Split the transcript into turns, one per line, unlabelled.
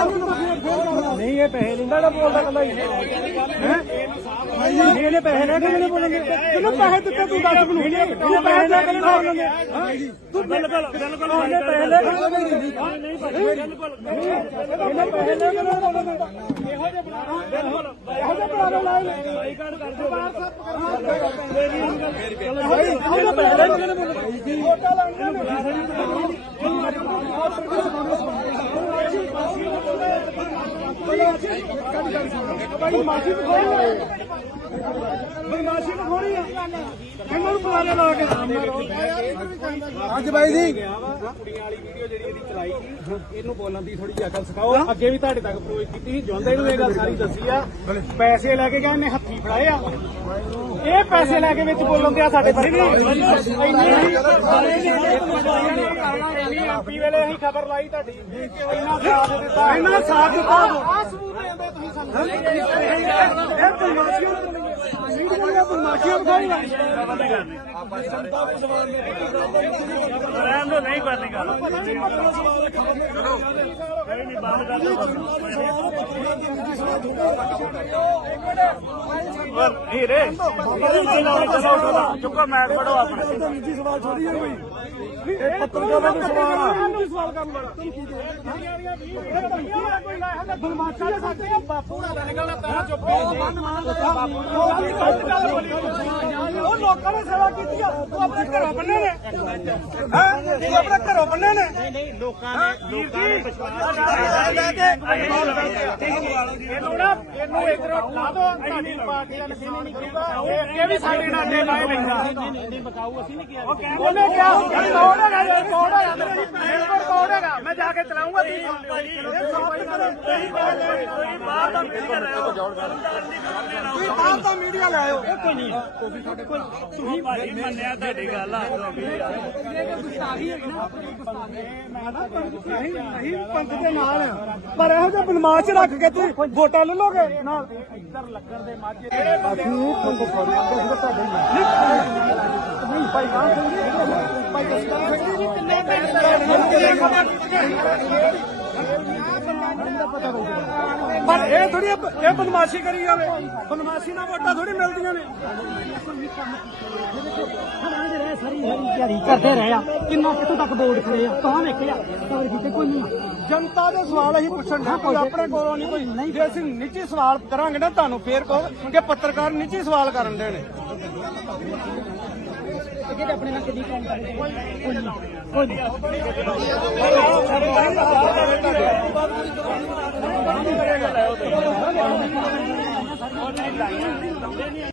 ਨਹੀਂ ਇਹ ਪੈਸੇ ਲੈਂਦਾ ਜਿਹੜਾ ਬੋਲਦਾ ਕੱਲਾ ਹੀ? ਹੈ ਇਹਨੇ ਪੈਸੇ ਲੈ ਕੇ ਨਹੀਂ ਬੋਲਣਗੇ ਤੈਨੂੰ ਪੈਸੇ ਦਿੱਤੇ ਤੂੰ ਦੱਸ ਮੈਨੂੰ। ਇਹਨੇ ਪੈਸੇ ਲੈ ਕੇ ਨਹੀਂ ਬੋਲਣਗੇ ਤੂੰ ਬਿਲਕੁਲ ਬਿਲਕੁਲ ਇਹਨੇ ਪੈਸੇ ਲੈ ਕੇ ਨਹੀਂ ਬਿਲਕੁਲ। ਇਹਨੇ ਪੈਸੇ ਲੈ ਕੇ ਬੋਲਣਗੇ ਇਹੋ ਜਿਹੇ ਬਣਾ ਬਿਲਕੁਲ ਇਹੋ ਜਿਹੇ ਬਣਾ ਲਾਏ ਬਾਈ ਕਾਰਡ ਕਰ ਦੇ ਬਾਹਰ ਸਭ ਕਰਦੇ ਇਹੋ ਜਿਹੇ ਪੈਸੇ ਲੈ ਕੇ ਬੋਲਣਗੇ ਵੋਟਾਂ ਲਾਉਣੀਆਂ ਬਦਮਾਸ਼ੀ ਬਖੋਰੀ ਬਦਮਾਸ਼ੀ ਬਖੋਰੀ ਆ। ਇਹਨਾਂ ਨੂੰ ਬੁਲਾਰੇ ਲਾ ਕੇ।
ਅੱਜ ਬਾਈ ਜੀ।
ਕੁੜੀਆਂ ਵਾਲੀ ਵੀਡੀਓ ਜਿਹੜੀ ਇਹਦੀ ਚਲਾਈ ਇਹਨੂੰ ਬੋਲਣ ਦੀ ਥੋੜੀ ਜਿਹੀ ਅਕਲ ਸਿਖਾਓ। ਅੱਗੇ ਵੀ ਤੁਹਾਡੇ ਤੱਕ ਪ੍ਰੋਜ ਕੀਤੀ ਸੀ। ਜੁੰਦੇ ਨੂੰ ਇਹ ਗੱਲ ਸਾਰੀ ਦੱਸੀ ਆ। ਪੈਸੇ ਲੈ ਕੇ ਗਏ ਇਹਨੇ ਹੱਥੀ ਫੜਾਏ ਆ। ਇਹ ਪੈਸੇ ਲੈ ਕੇ ਵਿੱਚ ਬੋਲਣ ਦੇ ਆ ਸਾਡੇ ਪਰ ਇੰਨੀ ਐਮਪੀ ਵੇਲੇ ਅਸੀਂ ਖਬਰ ਲਾਈ ਤੁਹਾਡੀ। ਇੰਨਾ ਸਾਥ ਦਿੱਤਾ। ਇੰਨਾ ਸਾਥ ਦਿੱਤਾ। ਆ ਸਬੂਤ ਦੇਂਦੇ ਤੁਸੀਂ ਸਾਨੂੰ। ਇਹ ਬਖਾਈ ਰਹਿਣ ਦੋ ਨਹੀਂ ਕਰਨੀ ਗੱਲ ਨਹੀਂ ਨਹੀਂ ਕਰ ਦਿਓ ਪਰ ਚਲੋ ਉਠੋ ਚੁੱਕੋ ਮੈਚ ਪੜੋ ਆਪਣੇ। ਨਿੱਜੀ ਸਵਾਲ ਛੋੜੀ ਹੈ ਕੋਈ ਇਹ ਪੱਤਰਕਾਰਾਂ ਦਾ ਸਵਾਲ ਆ ਨਿੱਜੀ ਸਵਾਲ ਕਰਨ ਵਾਲਾ ਤੈਨੂੰ ਕੀ ਦੇ ਸਾਡੇ ਬਾਪੂ ਦਾ ਨਿਕਲਣਾ ਤਾਂ ਚੁੱਪ ਉਹ ਲੋਕਾਂ ਨੇ ਸੇਵਾ ਕੀਤੀ ਆ ਉਹ ਆਪਣੇ ਘਰੋਂ ਬੰਨੇ ਨੇ ਹੈ ਉਹ ਆਪਣੇ ਘਰੋਂ ਬੰਨੇ ਨੇ ਨਹੀਂ ਨਹੀਂ ਲੋਕਾਂ ਨੇ ਲੋਕਾਂ ਨੇ ਵਿਸ਼ਵਾਸ ਲੈ ਕੇ ਇਹਨੂੰ ਨਾ ਇਹਨੂੰ ਇਧਰੋਂ ਲਾ ਦੋ ਸਾਡੀ ਪਾਰਟੀ ਦਾ ਨਸ਼ੇ ਨਹੀਂ ਕੀਤਾ ਇਹ ਅੱਗੇ ਵੀ ਸਾਡੇ ਨਾਲ ਅੱਡੇ ਲਾਏ ਲੈਂਦਾ ਨਹੀਂ ਨਹੀਂ ਬਕਾਊ ਅਸੀਂ ਨਹੀਂ ਕਿਹਾ ਉਹਨੇ ਕਿਹਾ ਕੋਡ ਹੈਗਾ ਜੀ ਕੋਡ ਹੈਗਾ ਮੇਰੇ ਕੋਲ ਕੋਡ ਹੈਗਾ ਮੈਂ ਜਾ ਕੇ ਚਲਾਉਂਗਾ ਤੁਸੀਂ ਬਾਹਰ ਦਾ ਮੀਡੀਆ ਲੈ ਆਓ ਤੁਸੀਂ ਬਾਹਰ ਦਾ ਮੀਡੀਆ ਲੈ ਆਓ ਕੋਈ ਨਹੀਂ ਤੁਸੀਂ ਭਾਈ ਮੰਨਿਆ ਤੁਹਾਡੀ ਗੱਲ ਆ ਮੈਂ ਪੰਥ ਦੇ ਨਾਲ ਪਰ ਇਹੋ ਜਿਹੇ ਬਦਮਾਸ਼ ਰੱਖ ਕੇ ਤੁਸੀਂ ਵੋਟਾਂ ਲੈ ਲੋਗੇ ਨਾਲ ਇੱਧਰ ਲੱਗਣ ਦੇ ਮਾਝੇ ਅਸੀਂ ਤੁਹਾਨੂੰ ਸੌਰੀ ਤੁਹਾਡੇ ਨਹੀਂ ਭਾਈ ਨਾ ਭਾਈ ਦਸਤਾਰ ਸਿੰਘ ਜੀ ਕਿੰਨੇ ਪਰ ਇਹ ਥੋੜੀ ਇਹ ਬਦਮਾਸ਼ੀ ਕਰੀ ਜਾਵੇ। ਬਦਮਾਸ਼ੀ ਨਾਲ ਵੋਟਾਂ ਥੋੜੀ ਮਿਲਦੀਆਂ ਨੇ।
ਕਰਦੇ ਰਹੇ ਆ। ਕਿੰਨਾ ਕਿੱਥੋਂ ਤੱਕ ਬੋਰਡ ਖੜੇ ਆ? ਕਹਾਂ ਵੇਖਿਆ? ਕਵਰ ਕੀਤੇ ਕੋਈ ਨਹੀਂ।
ਜਨਤਾ ਦੇ ਸਵਾਲ ਅਸੀਂ ਪੁੱਛਣ ਦਾ ਕੋਈ ਆਪਣੇ ਕੋਲੋਂ ਨਹੀਂ ਕੋਈ ਨਹੀਂ। ਜੇ ਅਸੀਂ ਨਿੱਜੀ ਸਵਾਲ ਕਰਾਂਗੇ ਨਾ ਤੁਹਾਨੂੰ ਫੇਰ ਕਹੋ ਕਿ ਪੱਤਰਕਾਰ ਨਿੱਜੀ ਸਵਾਲ ਕਰਨ ਦੇ ਨੇ।
ਹੈਗੇ ਤੇ ਆਪਣੇ ਨਾਲ ਕਿੰਨੀ ਕੰਮ ਕਰਦੇ ਕੋਈ ਕੋਈ ਨਹੀਂ।